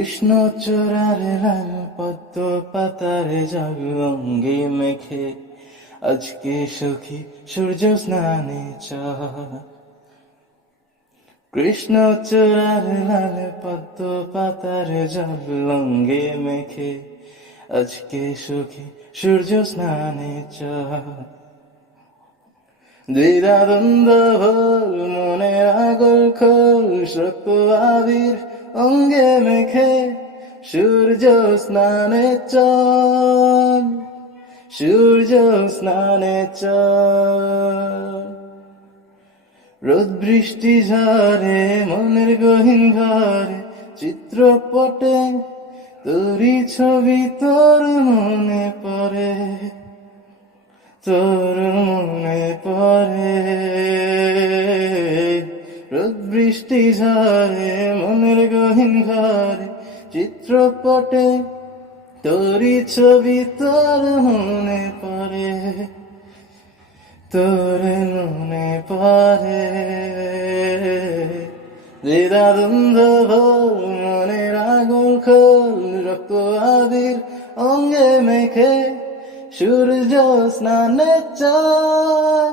কৃষ্ণচূড়ার লাল পদ্ম পাতার জল অঙ্গে মেখে আজকে সখী সূর্য স্নানে চল। কৃষ্ণচূড়ার লাল পদ্ম পাতার জল অঙ্গে মেখে আজকে সখী সূর্য স্নানে চল। দ্বিধাদ্বন্দ্ব ভোল মনের আগল খোল, শক্ত আবির অঙ্গে মেখে সূর্য স্নানে চল, সূর্য স্নানে চল। রোদ বৃষ্টি ঝরে মনের গহীন ঘরে, চিত্রপটে তোরই ছবি তোর মনে পড়ে, তোর মনে পড়ে। রোদ বৃষ্টি ঝরে মনের গহীন ঘরে, চিত্রপটে তোরই ছবি তোর মনে পড়ে, তোর মনে পড়ে। দ্বিধাদ্বন্দ্ব ভোল মনের আগুন খোল, রক্ত আবির অঙ্গে মেখে সূর্য স্নানে চল,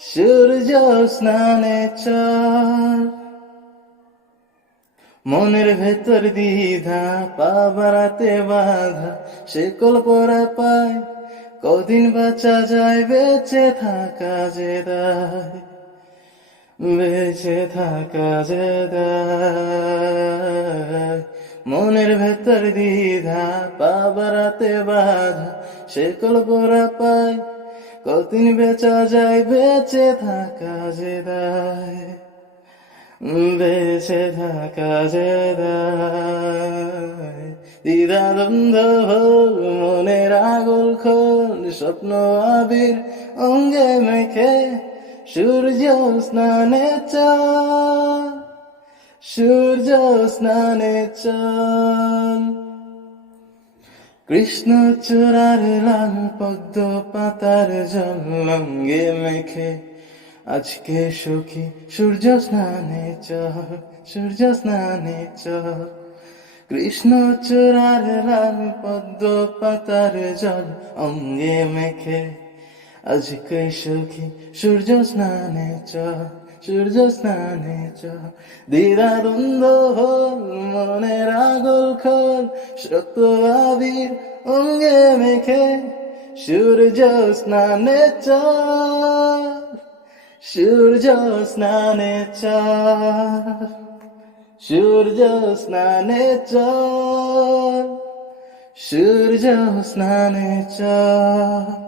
সূর্য স্নানে চল। মনের ভেতর দ্বিধা পা বাড়াতে বাধা, শেকল পরা পায় কদিন বাঁচা যায়, বেঁচে থাকা যে দায়, বেঁচে থাকা যে দায়। মনের ভেতর দ্বিধা পা বাড়াতে বাধা, শেকল পরা পায় কদিন বেঁচা যায়, বেঁচে থাকা যে দায়, বেঁচে থাকা যে দায়। দ্বিধাদ্বন্দ্ব ভোল মনের আগল খোল, স্বপ্ন আবির অঙ্গে মেখে সূর্য স্নানে চল, সূর্য স্নানে চল। কৃষ্ণচূড়ার লাল পদ্ম পাতার জল অঙ্গে মেখে আজকে সখী সূর্য স্নানে চল, সূর্য স্নানে চল। কৃষ্ণচূড়ার লাল পদ্ম পাতার জল অঙ্গে মেখে আজকে সখী সূর্য স্নানে চল, সূর্য স্নানে চল। দ্বিধাদ্বন্দ্ব ভোল মনের আগল খোল, শক্ত আবির অঙ্গে মেখে সূর্য স্নানে চল, সূর্য স্নানে চল, সূর্য স্নানে চল, সূর্য স্নানে চল।